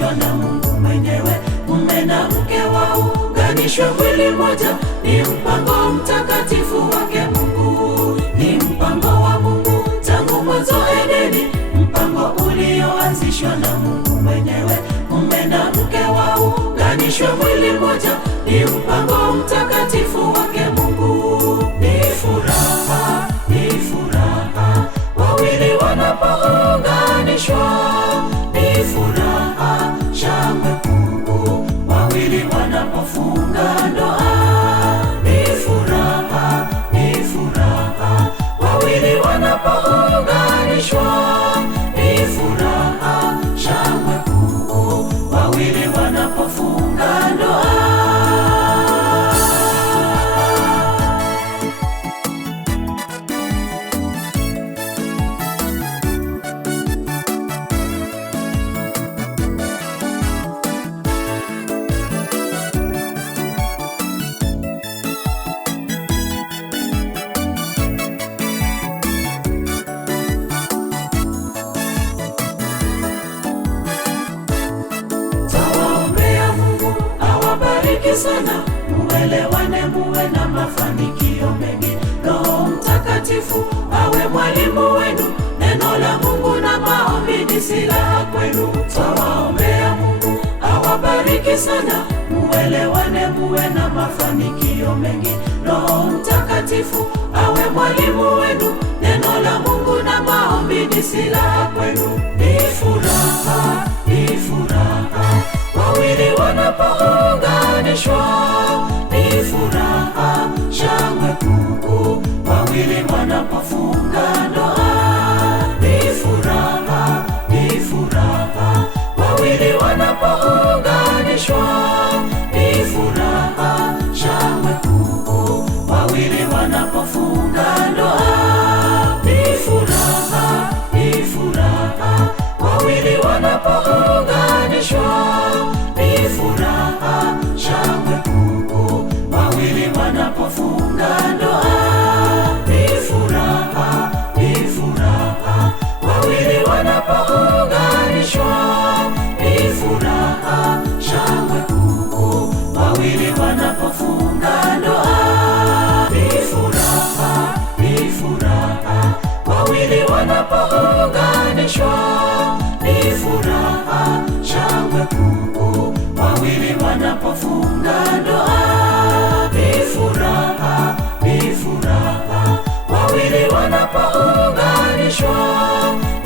walioanzishwa na Mungu mwenyewe. Mume na mke waunganishwe mwili moja, ni mpango mtakatifu wake Mungu, ni mpango wa Mungu tangu mwanzo Edeni, mpango ulioanzishwa na Mungu mwenyewe. Mume na mke waunganishwe mwili moja, ni mpango mtakatifu wake Mungu. Ni furaha, ni furaha wawili wanapounganishwa, ni furaha, shangwe kuu wawili wanapofunga ndoa. Ni furaha, ni furaha wawili wanapounganishwa, ni furaha, shangwe kuu wawili wanapofunga ndoa. Sana muelewane, muwe na mafanikio mengi. Roho Mtakatifu awe mwalimu wenu, neno la Mungu na maombi ni silaha kwenu. Twawaombea Mungu awabariki sana, muelewane, muwe na mafanikio mengi. Roho Mtakatifu awe mwalimu wenu, neno la Mungu na maombi ni silaha kwenu. Ni furaha, ni furaha wawili wanapounganishwa, ni furaha, shangwe kuu wawili wanapofunga ndoa. Ni furaha, ni furaha wawili wanapounganishwa, ni furaha, shangwe kuu wawili wanapofunga ndoa. Ni furaha, ni furaha wawili wanapounganishwa, ni furaha, shangwe kuu wawili wanapofunga ndoa. Ni furaha, ni furaha wawili wanapounganishwa, ni furaha, shangwe kuu wawili wanapofunga ndoa. Ni furaha, ni furaha wawili wanapounganishwa, ni furaha, shangwe kuu wawili wanapofunga ndoa. Ni furaha, ni furaha wawili wanapounganishwa,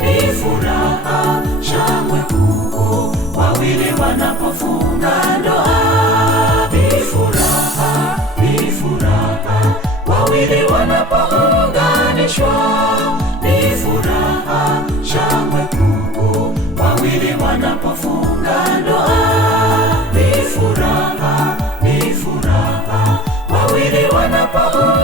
ni furaha, shangwe kuu wawili wanapofunga ndoa. Ni furaha, ni furaha wawili wanapounganishwa, ni furaha, shangwe kuu wawili wanapofunga ndoa. Ni furaha, ni furaha wawili wanapounganishwa,